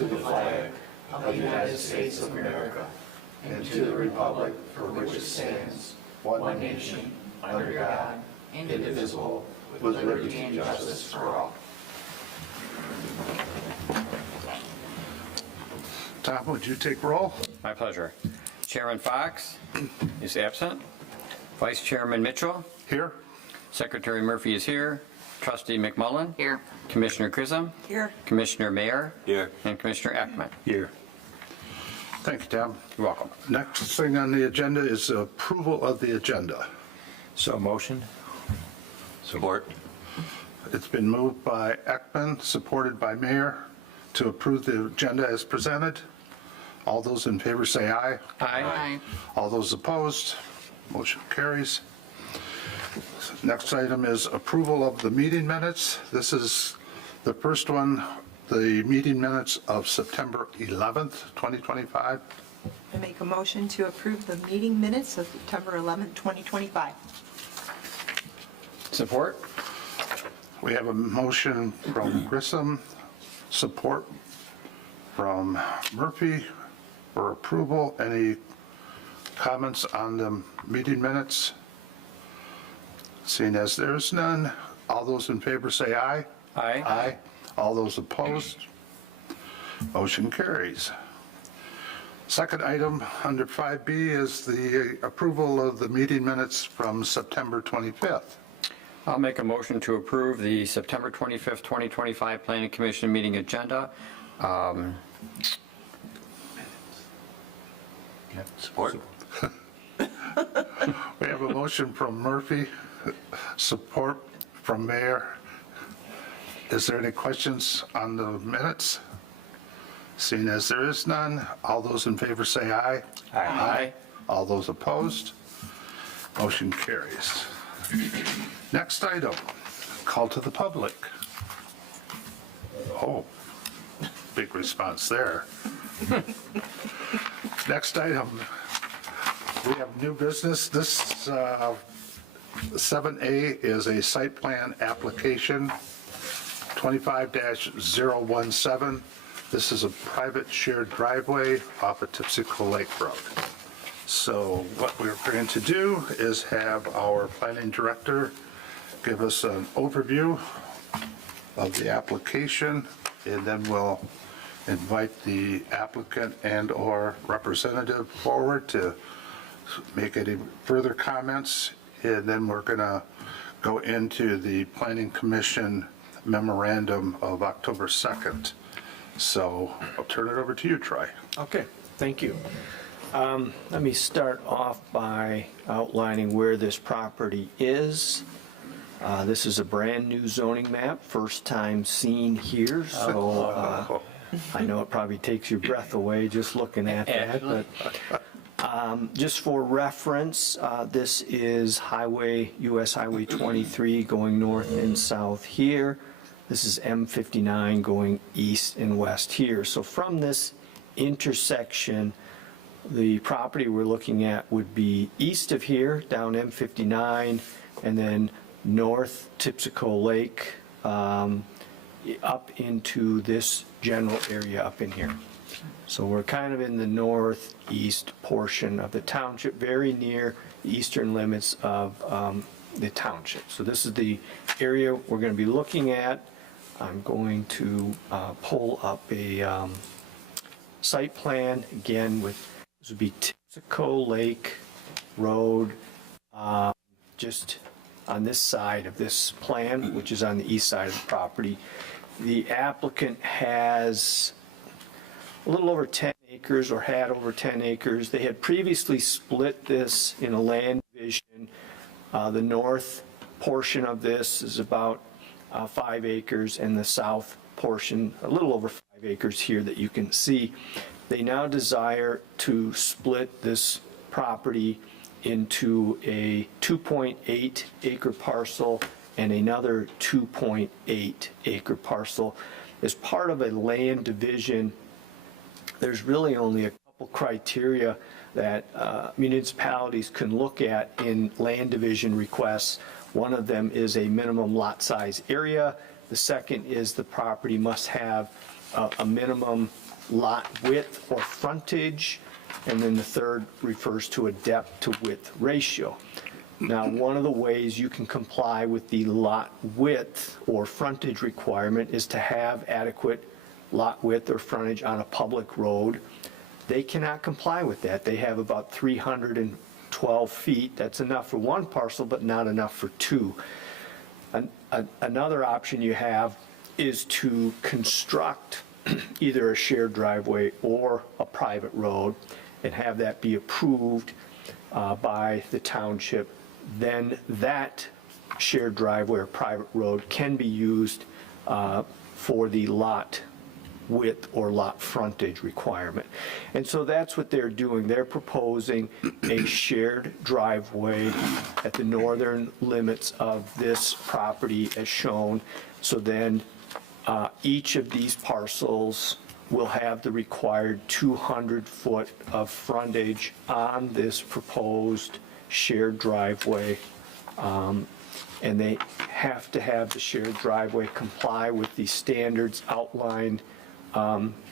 to the flag of the United States of America and to the republic for which it stands, one nation, under God, indivisible, with liberty and justice for all. Tom, would you take roll? My pleasure. Chairman Fox is absent. Vice Chairman Mitchell. Here. Secretary Murphy is here. Trustee McMullen. Here. Commissioner Chisholm. Here. Commissioner Mayer. Here. And Commissioner Ekman. Here. Thank you, Tom. You're welcome. Next thing on the agenda is approval of the agenda. So motion. Support. It's been moved by Ekman, supported by Mayor, to approve the agenda as presented. All those in favor say aye. Aye. All those opposed, motion carries. Next item is approval of the meeting minutes. This is the first one, the meeting minutes of September 11th, 2025. I make a motion to approve the meeting minutes of September 11th, 2025. Support. We have a motion from Grissom, support from Murphy for approval. Any comments on the meeting minutes? Seeing as there's none, all those in favor say aye. Aye. Aye. All those opposed, motion carries. Second item under 5B is the approval of the meeting minutes from September 25th. I'll make a motion to approve the September 25th, 2025 Planning Commission meeting agenda. Support. We have a motion from Murphy, support from Mayor. Is there any questions on the minutes? Seeing as there is none, all those in favor say aye. Aye. All those opposed, motion carries. Next item, call to the public. Oh, big response there. Next item, we have new business. This 7A is a site plan application, 25-017. This is a private shared driveway off of Tipsico Lake Road. So what we're going to do is have our planning director give us an overview of the application, and then we'll invite the applicant and/or representative forward to make any further comments, and then we're going to go into the Planning Commission memorandum of October 2nd. So I'll turn it over to you, Troy. Okay, thank you. Let me start off by outlining where this property is. This is a brand-new zoning map, first time seen here, so I know it probably takes your breath away just looking at that, but just for reference, this is US Highway 23 going north and south here. This is M59 going east and west here. So from this intersection, the property we're looking at would be east of here, down M59, and then north Tipsico Lake, up into this general area up in here. So we're kind of in the northeast portion of the township, very near the eastern limits of the township. So this is the area we're going to be looking at. I'm going to pull up a site plan again with, this would be Tipsico Lake Road, just on this side of this plan, which is on the east side of the property. The applicant has a little over 10 acres, or had over 10 acres. They had previously split this in a land division. The north portion of this is about 5 acres, and the south portion, a little over 5 acres here that you can see. They now desire to split this property into a 2.8 acre parcel and another 2.8 acre parcel. As part of a land division, there's really only a couple criteria that municipalities can look at in land division requests. One of them is a minimum lot size area. The second is the property must have a minimum lot width or frontage, and then the third refers to a depth to width ratio. Now, one of the ways you can comply with the lot width or frontage requirement is to have adequate lot width or frontage on a public road. They cannot comply with that. They have about 312 feet. That's enough for one parcel, but not enough for two. Another option you have is to construct either a shared driveway or a private road and have that be approved by the township. Then that shared driveway or private road can be used for the lot width or lot frontage requirement. And so that's what they're doing. They're proposing a shared driveway at the northern limits of this property as shown. So then each of these parcels will have the required 200-foot of frontage on this proposed shared driveway. And they have to have the shared driveway comply with the standards outlined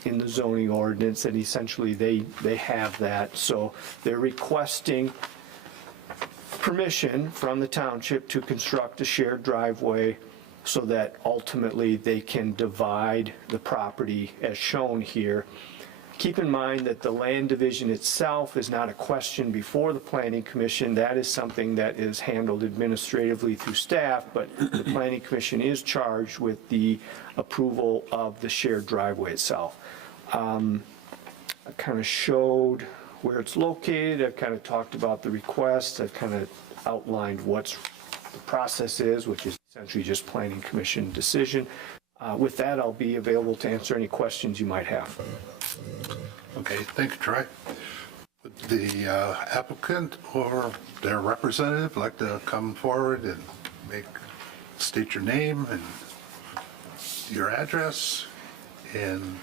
in the zoning ordinance, and essentially they have that. So they're requesting permission from the township to construct a shared driveway so that ultimately they can divide the property as shown here. Keep in mind that the land division itself is not a question before the Planning Commission. That is something that is handled administratively through staff, but the Planning Commission is charged with the approval of the shared driveway itself. I kind of showed where it's located. I've kind of talked about the request. I've kind of outlined what the process is, which is essentially just Planning Commission decision. With that, I'll be available to answer any questions you might have. Okay, thank you, Troy. Would the applicant or their representative like to come forward and state your name and your address and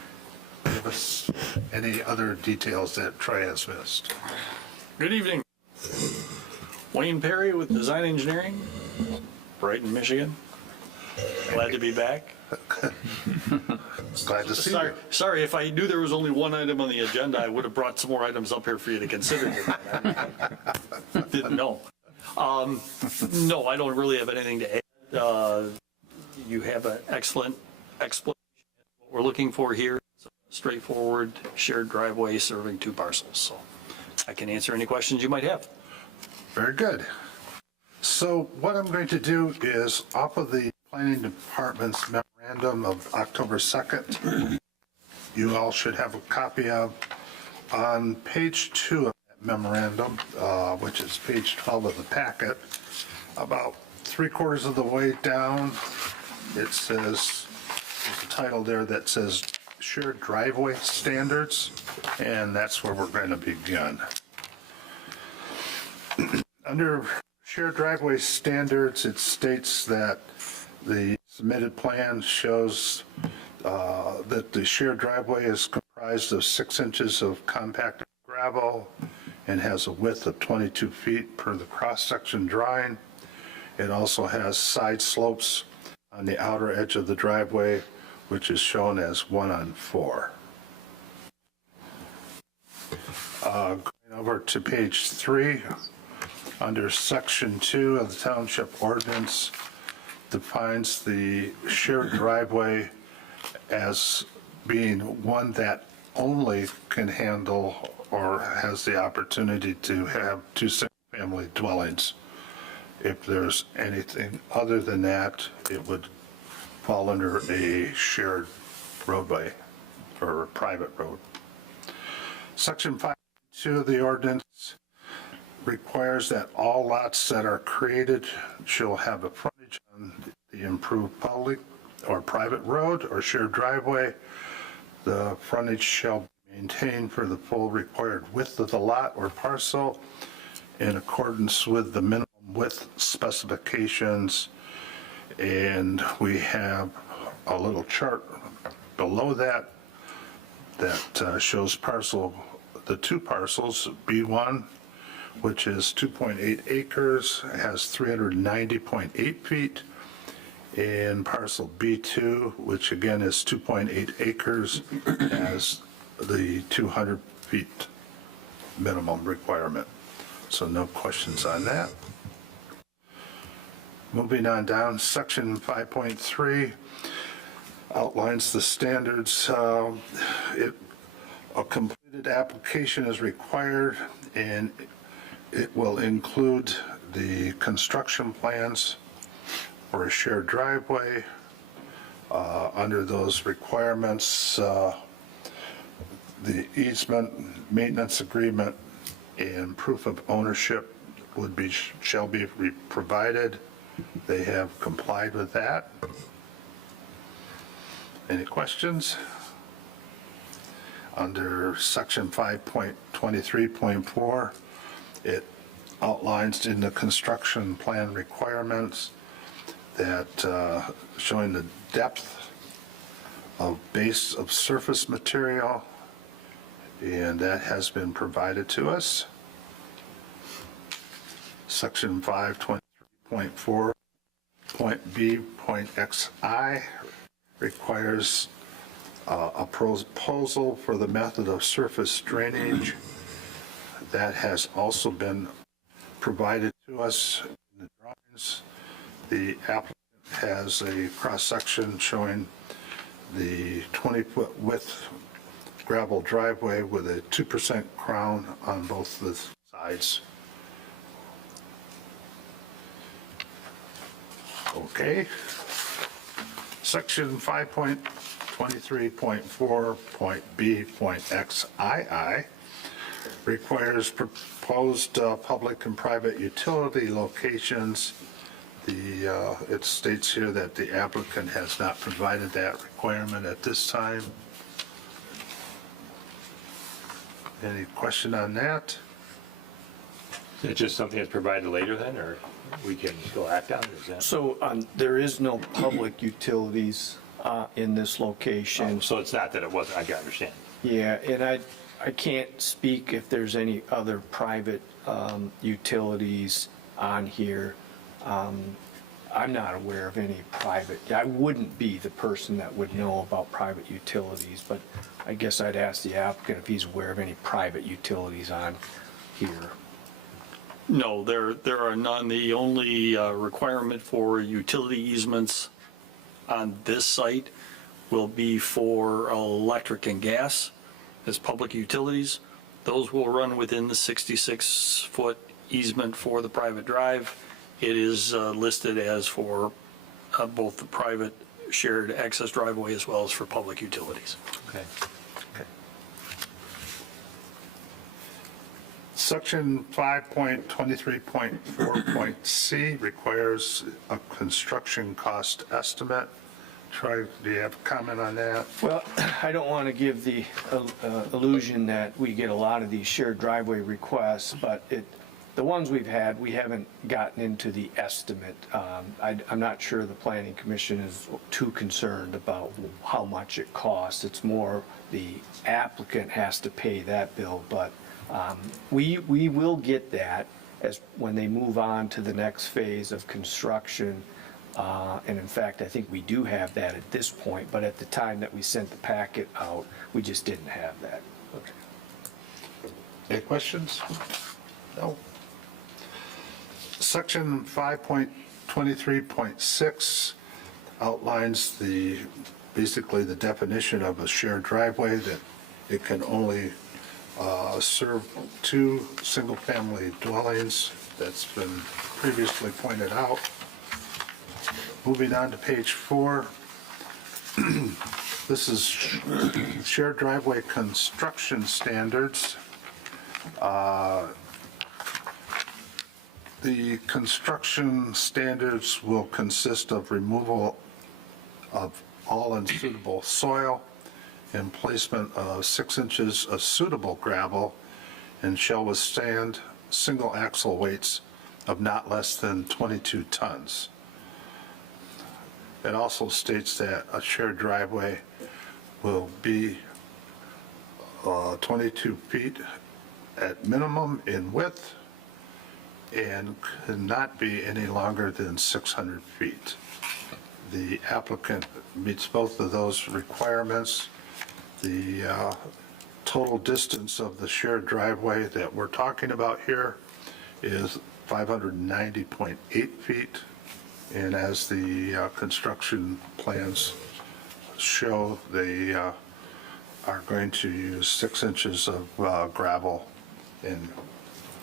give us any other details that Troy has missed? Good evening. Wayne Perry with Design Engineering, Brighton, Michigan. Glad to be back. Glad to see you. Sorry, if I knew there was only one item on the agenda, I would have brought some more items up here for you to consider. Didn't know. No, I don't really have anything to add. You have an excellent explanation of what we're looking for here. It's a straightforward shared driveway serving two parcels. So I can answer any questions you might have. Very good. So what I'm going to do is, off of the Planning Department's memorandum of October 2nd, you all should have a copy of, on page 2 of that memorandum, which is page 12 of the packet, about 3/4 of the way down, it says, there's a title there that says Shared Driveway Standards, and that's where we're going to begin. Under shared driveway standards, it states that the submitted plan shows that the shared driveway is comprised of 6 inches of compacted gravel and has a width of 22 feet per the cross-section drawing. It also has side slopes on the outer edge of the driveway, which is shown as 1:4. Going over to page 3, under section 2 of the township ordinance, defines the shared driveway as being one that only can handle or has the opportunity to have 2 single-family dwellings. If there's anything other than that, it would fall under a shared roadway or a private road. Section 5.2 of the ordinance requires that all lots that are created shall have a frontage on the improved public or private road or shared driveway. The frontage shall be maintained for the full required width of the lot or parcel in accordance with the minimum width specifications. And we have a little chart below that shows the 2 parcels, B1, which is 2.8 acres, has 390.8 feet, and parcel B2, which again is 2.8 acres, has the 200 feet minimum requirement. So no questions on that. Moving on down, section 5.3 outlines the standards. A completed application is required, and it will include the construction plans for a shared driveway. Under those requirements, the easement, maintenance agreement, and proof of ownership shall be provided. They have complied with that. Any questions? Under section 5.23.4, it outlines in the construction plan requirements that showing the depth of base of surface material, and that has been provided to us. Section 523.4.B.xi requires a proposal for the method of surface drainage. That has also been provided to us in the drawings. The applicant has a cross-section showing the 20-foot width gravel driveway with a 2% crown on both the sides. Okay. Section 5.23.4.B.xii requires proposed public and private utility locations. It states here that the applicant has not provided that requirement at this time. Any question on that? Is it just something that's provided later then, or we can still act on it? Is that? So there is no public utilities in this location. So it's not that it wasn't, I can understand. Yeah, and I can't speak if there's any other private utilities on here. I'm not aware of any private, I wouldn't be the person that would know about private utilities, but I guess I'd ask the applicant if he's aware of any private utilities on here. No, there are none. The only requirement for utility easements on this site will be for electric and gas as public utilities. Those will run within the 66-foot easement for the private drive. It is listed as for both the private shared access driveway as well as for public utilities. Okay. Section 5.23.4.c requires a construction cost estimate. Troy, do you have a comment on that? Well, I don't want to give the illusion that we get a lot of these shared driveway requests, but the ones we've had, we haven't gotten into the estimate. I'm not sure the Planning Commission is too concerned about how much it costs. It's more the applicant has to pay that bill, but we will get that as when they move on to the next phase of construction. And in fact, I think we do have that at this point, but at the time that we sent the packet out, we just didn't have that. Okay. Any questions? No. Section 5.23.6 outlines basically the definition of a shared driveway, that it can only serve 2 single-family dwellings. That's been previously pointed out. Moving on to page 4. This is shared driveway construction standards. The construction standards will consist of removal of all unsuitable soil and placement of 6 inches of suitable gravel, and shall withstand single axle weights of not less than 22 tons. It also states that a shared driveway will be 22 feet at minimum in width and cannot be any longer than 600 feet. The applicant meets both of those requirements. The total distance of the shared driveway that we're talking about here is 590.8 feet. And as the construction plans show, they are going to use 6 inches of gravel and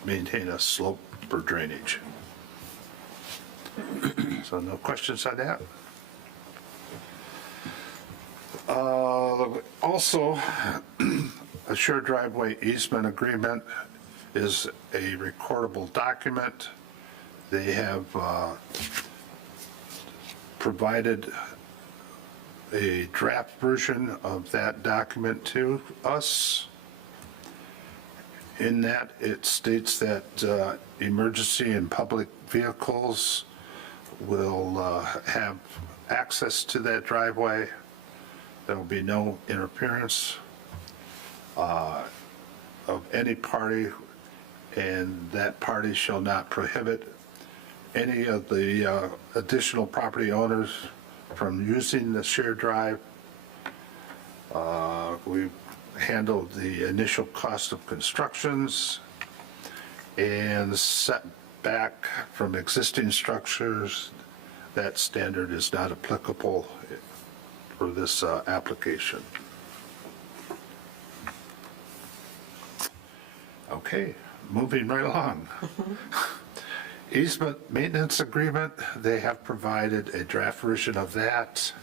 maintain a slope for drainage. So no questions on that? Also, a shared driveway easement agreement is a recordable document. They have provided a draft version of that document to us. In that, it states that emergency and public vehicles will have access to that driveway. There will be no interference of any party, and that party shall not prohibit any of the additional property owners from using the shared drive. We've handled the initial cost of constructions and the setback from existing structures. That standard is not applicable for this application. Okay, moving right along. Easement maintenance agreement, they have provided a draft version of that.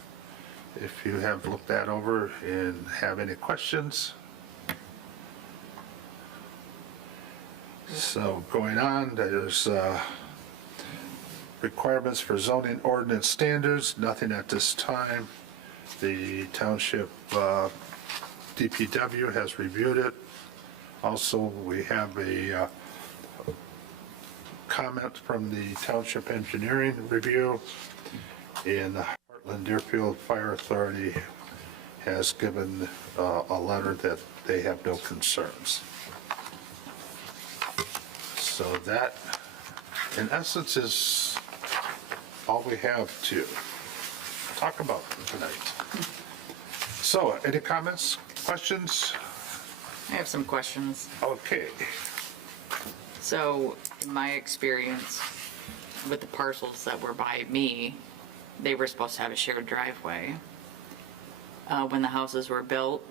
If you have looked that over and have any questions. So going on, there's requirements for zoning ordinance standards, nothing at this time. The township DPW has reviewed it. Also, we have a comment from the township engineering review, and the Heartland Deerfield Fire Authority has given a letter that they have no concerns. So that, in essence, is all we have to talk about tonight. So, any comments, questions? I have some questions. Okay. So, in my experience with the parcels that were by me, they were supposed to have a shared driveway. When the houses were built,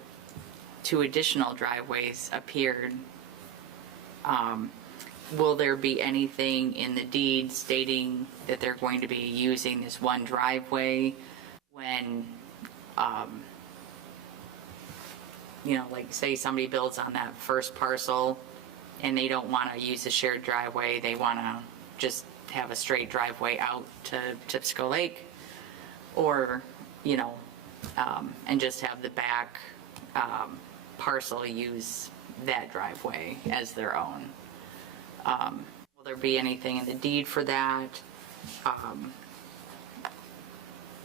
2 additional driveways appeared. Will there be anything in the deed stating that they're going to be using this one driveway when, you know, like say somebody builds on that first parcel and they don't want to use the shared driveway, they want to just have a straight driveway out to Tipsco Lake, or, you know, and just have the back parcel use that driveway as their own. Will there be anything in the deed for that?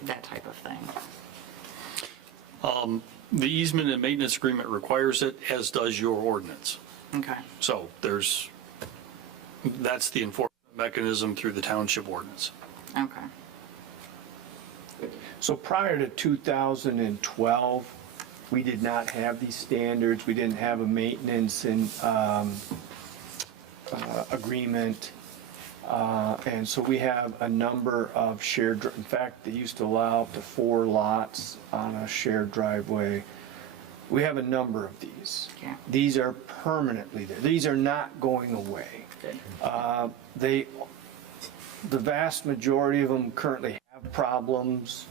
That type of thing. The easement and maintenance agreement requires it, as does your ordinance. Okay. So that's the enforcement mechanism through the township ordinance. Okay. So prior to 2012, we did not have these standards. We didn't have a maintenance and agreement. And so we have a number of shared, in fact, they used to allow up to 4 lots on a shared driveway. We have a number of these. Yeah. These are permanently there. These are not going away. Good. The vast majority of them currently have problems,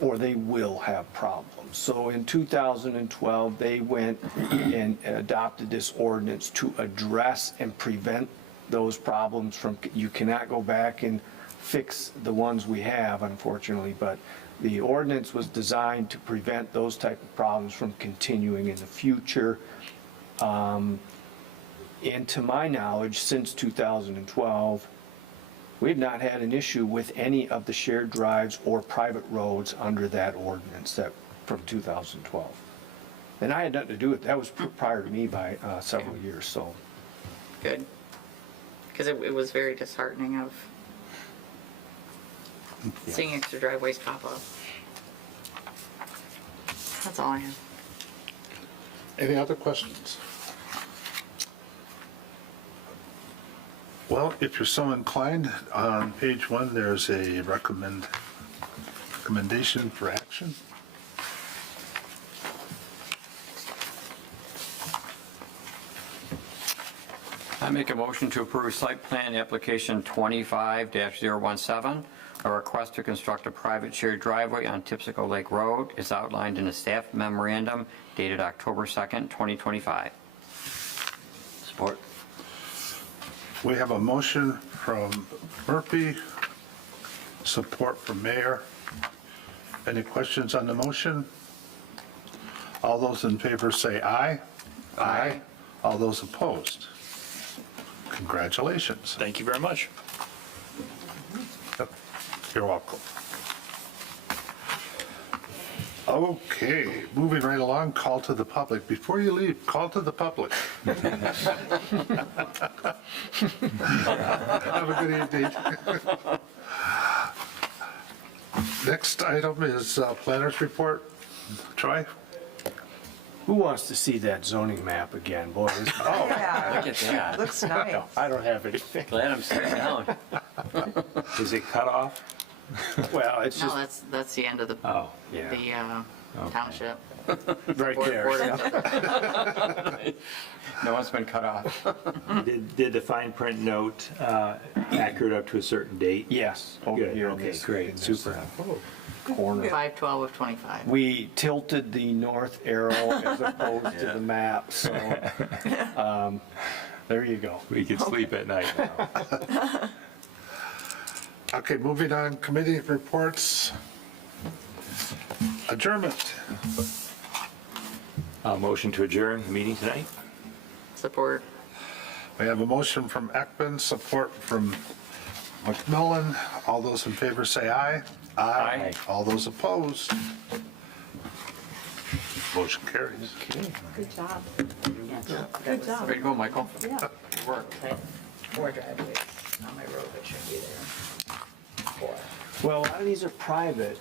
or they will have problems. So in 2012, they went and adopted this ordinance to address and prevent those problems from, you cannot go back and fix the ones we have, unfortunately, but the ordinance was designed to prevent those type of problems from continuing in the future. And to my knowledge, since 2012, we've not had an issue with any of the shared drives or private roads under that ordinance that from 2012. And I had nothing to do with it. That was prior to me by several years, so. Good. Because it was very disheartening of seeing extra driveways pop up. That's all I have. Any other questions? Well, if you're so inclined, on page 1, there's a recommendation for action. I make a motion to approve site plan application 25-017, a request to construct a private shared driveway on Tipsico Lake Road is outlined in a staff memorandum dated October 2nd, 2025. Support. We have a motion from Murphy, support from Mayor. Any questions on the motion? All those in favor say aye. Aye. All those opposed? Congratulations. Thank you very much. You're welcome. Okay, moving right along, call to the public. Before you leave, call to the public. Have a good evening. Next item is planner's report. Troy? Who wants to see that zoning map again? Boy, this, Yeah, Look at that. looks nice. I don't have anything. Glad I'm sitting down. Is it cut off? Well, it's No, just, that's the end of the, Oh, yeah, township. right Board- there. board yeah. of- No one's been cut off. did the fine print note accurate up to a certain date? Yes. over Good, here in okay, this- great, in this, super. Corner. 5/12 of 25. We tilted the north arrow as opposed to the map, so, there you go. We can sleep at night now. Okay, moving on, committee reports. Adjournment. Motion to adjourn the meeting tonight? Support. We have a motion from Ekman, support from McMillan. All those in favor say aye. Aye. All those opposed? Motion carries. Good job. Yeah. Good job. Way to go, Michael. Yeah. Good work. 4 driveways on my road that should be there. 4. Well, a lot of these are private,